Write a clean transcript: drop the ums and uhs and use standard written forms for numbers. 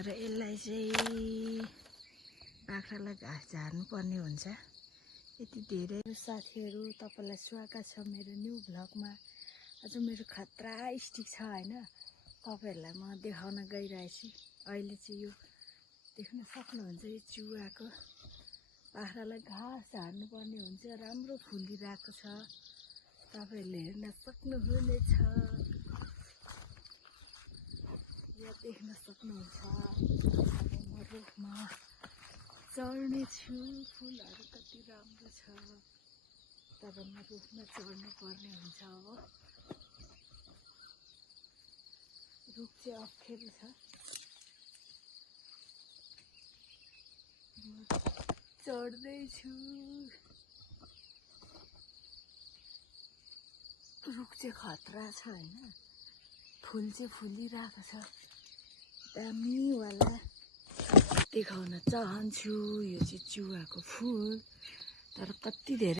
तर यसलाई चाहिँ बाख्रालाई घाँस झार्नु पर्ने हुन्छ। यति धेरै साथीहरू तपाईलाई स्वागत छ मेरो न्यू भ्लगमा। आज मेरो खतरा स्टिक छ हैन, तपाईहरुलाई म देखाउन गइरहेछु। अहिले चाहिँ यो देख्न सक्नुहुन्छ, यो चुवाको बाख्रालाई घाँस झार्नु पर्ने हुन्छ। राम्रो फुलिरहेको छ, तपाईहरुले हेर्न सक्नुहुनेछ। यहाँ देख्न सक्नुहुन्छ। अब म रुखमा चढ्ने छु। फुलहरू कति राम्रो छ, तर म रुखमा चढ्नु पर्ने हुन्छ। अब रुख चाहिँ अप्ठ्यारो छ, म चढ्दैछु। रुख चाहिँ खतरा छ हैन, फुल चाहिँ फुलिरहेको छ, दामी वाला देखाउन चाहन्छु। यो चाहिँ चुवाको फुल, तर कति धेरै